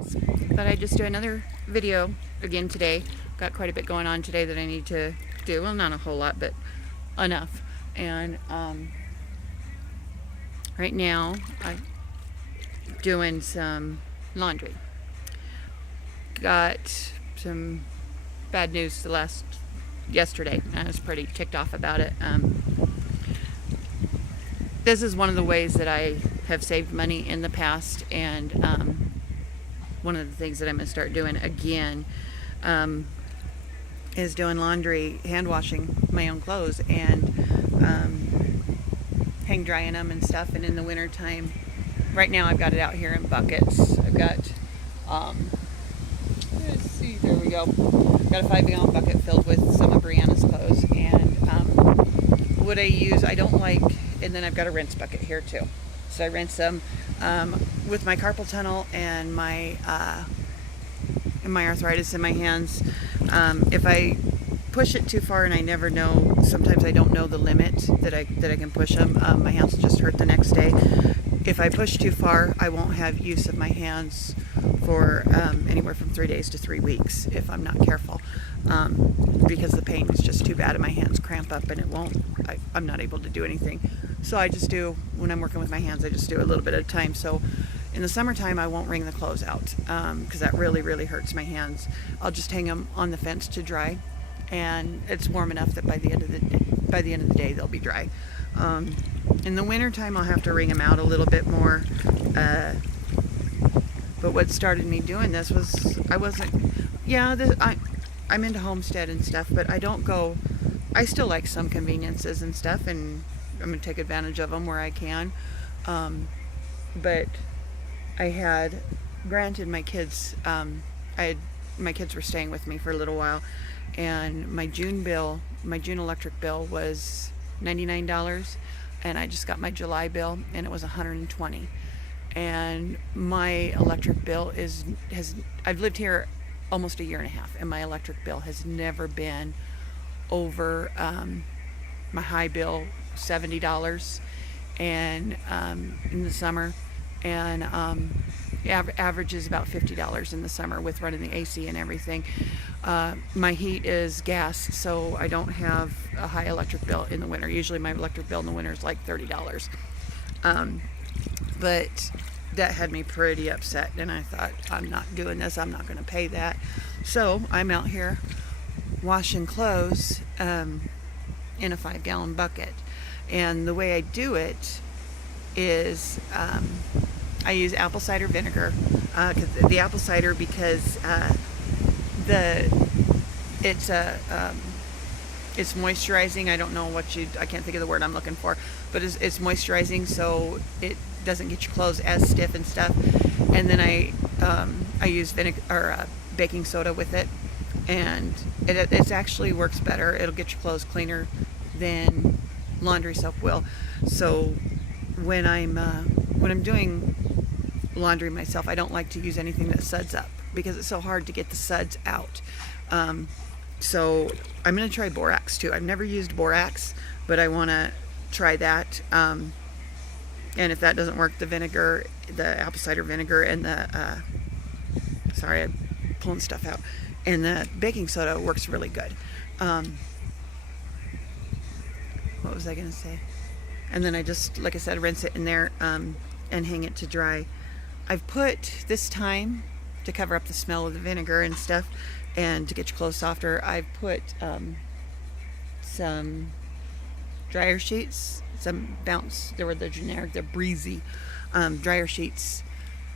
Thought I'd just do another video again today. Got quite a bit going on today that I need to do. Well, not a whole lot, but enough. And right now I'm doing some laundry. Got some bad news yesterday. I was pretty ticked off about it. This is one of the ways that I have saved money in the past, and one of the things that I'm going to start doing again is doing laundry, hand washing my own clothes, and hang drying them and stuff. And in the winter time, right now I've got it out here in buckets. I've got let's see, there we go. Got a 5-gallon bucket filled with some of Brianna's clothes, and what I use, I don't like, and then I've got a rinse bucket here too. So I rinse them with my carpal tunnel and my arthritis in my hands. If I push it too far, and I never know, sometimes I don't know the limit that I can push them, my hands will just hurt the next day. If I push too far, I won't have use of my hands for anywhere from 3 days to 3 weeks if I'm not careful, because the pain is just too bad and my hands cramp up and I'm not able to do anything. So I just do, when I'm working with my hands, I just do a little bit at a time. So in the summertime, I won't wring the clothes out because that really, really hurts my hands. I'll just hang them on the fence to dry, and it's warm enough that by the end of the day they'll be dry. In the wintertime, I'll have to wring them out a little bit more. But what started me doing this was I'm into homestead and stuff, but I still like some conveniences and stuff, and I'm going to take advantage of them where I can. But granted, my kids were staying with me for a little while, and my June electric bill was $99, and I just got my July bill, and it was $120. And my electric bill I've lived here almost a year and a half, and my electric bill has never been over my high bill, $70, and in the summer, and average is about $50 in the summer with running the AC and everything. My heat is gas, so I don't have a high electric bill in the winter. Usually my electric bill in the winter is like $30. But that had me pretty upset, and I thought, I'm not doing this, I'm not going to pay that. So I'm out here washing clothes in a 5-gallon bucket. And the way I do it is I use apple cider vinegar, the apple cider, because it's moisturizing. I can't think of the word I'm looking for, but it's moisturizing, so it doesn't get your clothes as stiff and stuff. And then I use vinegar or baking soda with it, and it actually works better. It'll get your clothes cleaner than laundry soap will. So when I'm doing laundry myself, I don't like to use anything that suds up because it's so hard to get the suds out. So I'm going to try borax too. I've never used borax, but I want to try that. And if that doesn't work, the apple cider vinegar, and I'm pulling stuff out, and the baking soda works really good. What was I going to say? And then I just, like I said, rinse it in there and hang it to dry. I've put, this time, to cover up the smell of the vinegar and stuff, and to get your clothes softer, I've put some dryer sheets, some Bounce, they were the generic, the breezy dryer sheets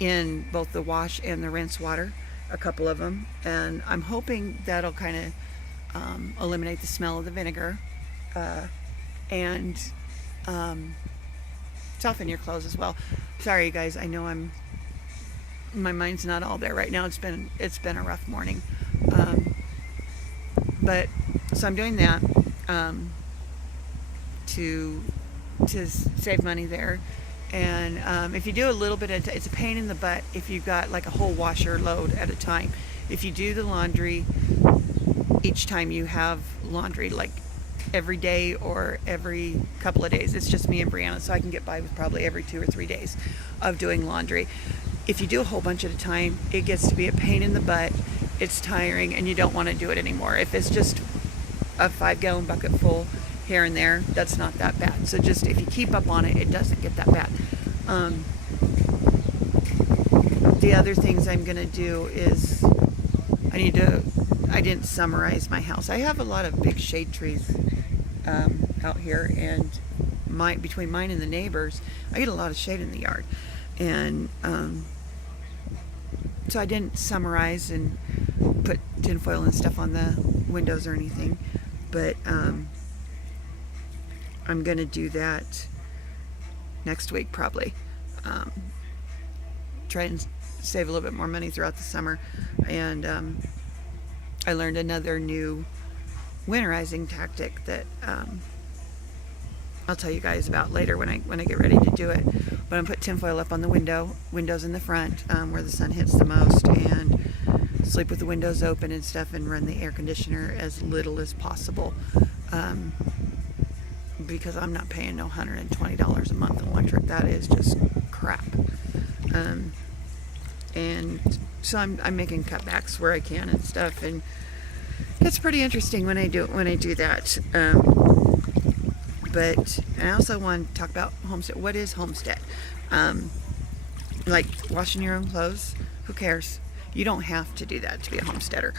in both the wash and the rinse water, a couple of them, and I'm hoping that'll kind of eliminate the smell of the vinegar and soften your clothes as well. Sorry, you guys, I know my mind's not all there right now. It's been a rough morning, but so I'm doing that to save money there. And if you do a little bit it's a pain in the butt if you've got like a whole washer load at a time. If you do the laundry each time you have laundry, like every day or every couple of days, it's just me and Brianna, so I can get by with probably every 2 or 3 days of doing laundry. if you do a whole bunch at a time, it gets to be a pain in the butt. It's tiring, and you don't want to do it anymore. If it's just a 5-gallon bucket full here and there, that's not that bad. So just if you keep up on it, it doesn't get that bad. The other things I'm going to do is I didn't summarize my house. I have a lot of big shade trees out here, and between mine and the neighbors, I get a lot of shade in the yard. And so I didn't summarize and put tinfoil and stuff on the windows or anything, but I'm going to do that next week probably. Try and save a little bit more money throughout the summer. And I learned another new winterizing tactic that I'll tell you guys about later when I get ready to do it. But I'm put tinfoil up on the windows in the front where the sun hits the most, and sleep with the windows open and stuff, and run the air conditioner as little as possible, because I'm not paying no $120 a month in electric. That is just crap. And so I'm making cutbacks where I can and stuff, and it's pretty interesting when I do that. But I also want to talk about homestead. What is homestead? Like washing your own clothes? Who cares? You don't have to do that to be a homesteader.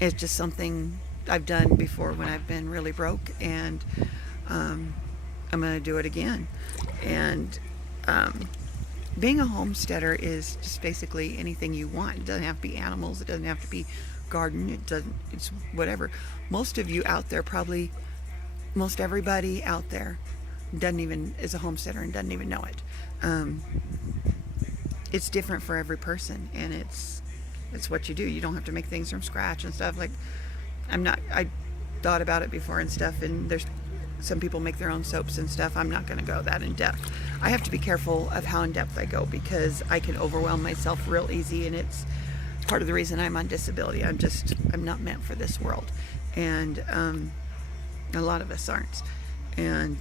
It's just something I've done before when I've been really broke, and I'm going to do it again. And being a homesteader is just basically anything you want. It doesn't have to be animals. It doesn't have to be garden. It's whatever. Most of you out there probably, most everybody out there is a homesteader and doesn't even know it. It's different for every person, and it's what you do. You don't have to make things from scratch and stuff. Like, I thought about it before and stuff, and there's some people make their own soaps and stuff. I'm not going to go that in depth. I have to be careful of how in depth I go, because I can overwhelm myself real easy, and it's part of the reason I'm on disability. I'm not meant for this world, and a lot of us aren't. And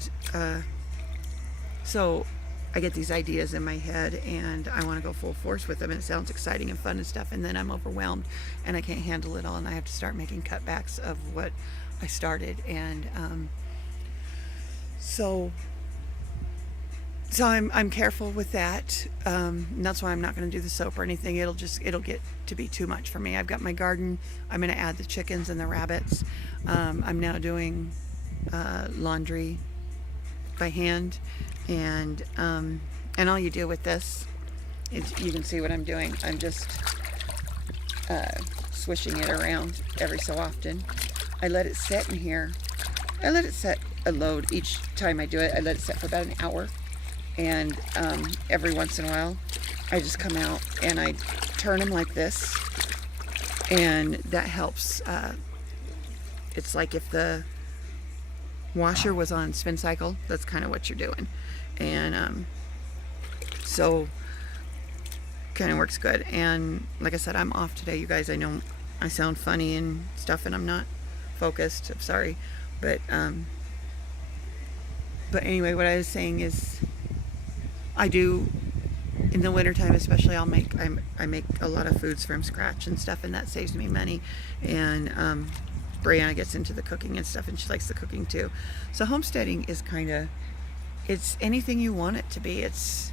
so I get these ideas in my head, and I want to go full force with them, and it sounds exciting and fun and stuff, and then I'm overwhelmed and I can't handle it all, and I have to start making cutbacks of what I started. And so I'm careful with that. And that's why I'm not going to do the soap or anything. It'll get to be too much for me. I've got my garden. I'm going to add the chickens and the rabbits. I'm now doing laundry by hand, and all you do with this is, you can see what I'm doing. I'm just swishing it around every so often. I let it sit in here. I let it set a load each time I do it. I let it set for about an hour, and every once in a while I just come out and I turn them like this, and that helps. It's like if the washer was on spin cycle, that's kind of what you're doing. And so kind of works good. And like I said, I'm off today, you guys. I know I sound funny and stuff, and I'm not focused. I'm sorry, but anyway, what I was saying is, I do in the wintertime especially, I make a lot of foods from scratch and stuff, and that saves me money. And Brianna gets into the cooking and stuff, and she likes the cooking too. So homesteading is it's anything you want it to be. It's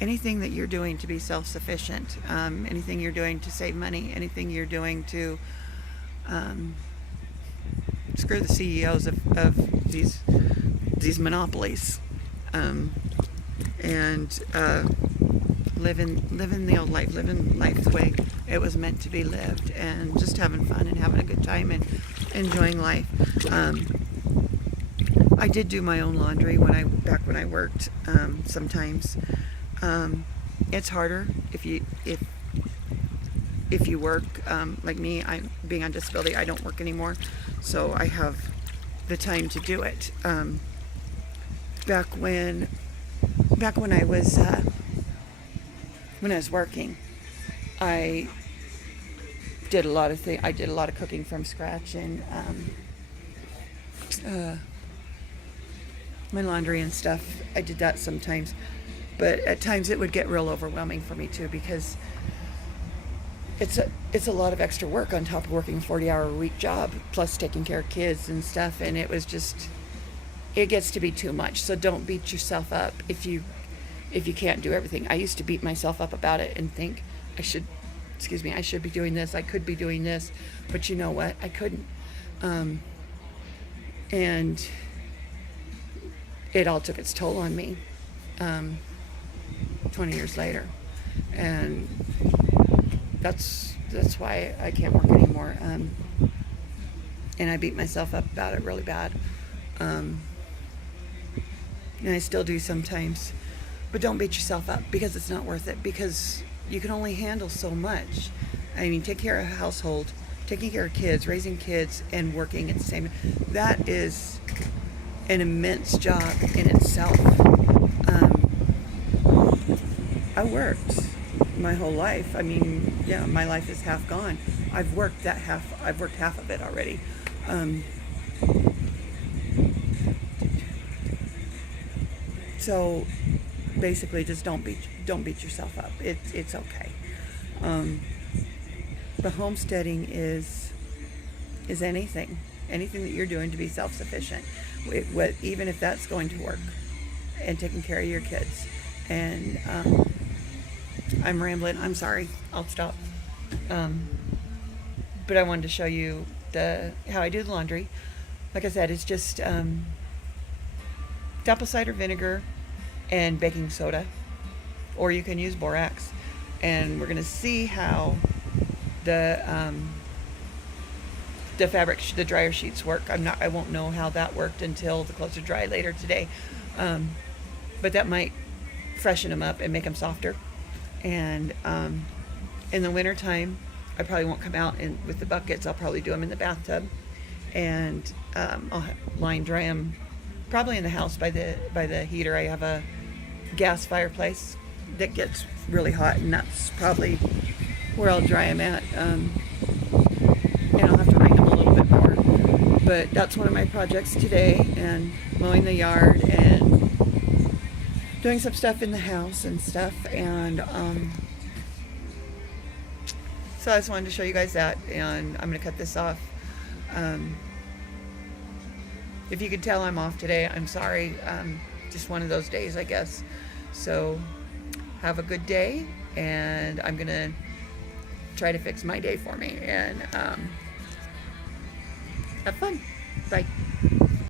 anything that you're doing to be self-sufficient, anything you're doing to save money, anything you're doing to screw the CEOs of these monopolies, and living the old life, living life the way it was meant to be lived, and just having fun and having a good time and enjoying life. I did do my own laundry back when I worked. Sometimes it's harder if you work. Like me, I'm being on disability. I don't work anymore, so I have the time to do it. Back when I was working, I did a lot of things. I did a lot of cooking from scratch, and my laundry and stuff. I did that sometimes, But at times it would get real overwhelming for me too, because it's a lot of extra work on top of working a 40-hour-a-week job, plus taking care of kids and stuff. And it gets to be too much. So don't beat yourself up if you can't do everything. I used to beat myself up about it and think I should be doing this. I could be doing this, but you know what? I couldn't. And it all took its toll on me 20 years later. And that's why I can't work anymore. And I beat myself up about it really bad. And I still do sometimes. But don't beat yourself up, because it's not worth it, because you can only handle so much. I mean, take care of a household, taking care of kids, raising kids, and working at the same time. That is an immense job in itself. I worked my whole life. I mean, yeah, my life is half gone. I've worked half of it already. So basically, just don't beat yourself up. It's okay. But homesteading is anything that you're doing to be self-sufficient. Even if that's going to work, and taking care of your kids. And I'm rambling. I'm sorry. I'll stop. But I wanted to show you how I do the laundry. Like I said, it's just apple cider vinegar and baking soda, or you can use borax. And we're going to see how the dryer sheets work. I won't know how that worked until the clothes are dry later today. But that might freshen them up and make them softer. And in the wintertime, I probably won't come out with the buckets. I'll probably do them in the bathtub, and I'll line dry them probably in the house by the heater. I have a gas fireplace that gets really hot, and that's probably where I'll dry them at. And I'll have to wring them a little bit more. But that's one of my projects today, and mowing the yard and doing some stuff in the house and stuff. And so I just wanted to show you guys that, and I'm going to cut this off. If you could tell, I'm off today. I'm sorry. Just one of those days, I guess. So have a good day, and I'm going to try to fix my day for me, and have fun. Bye.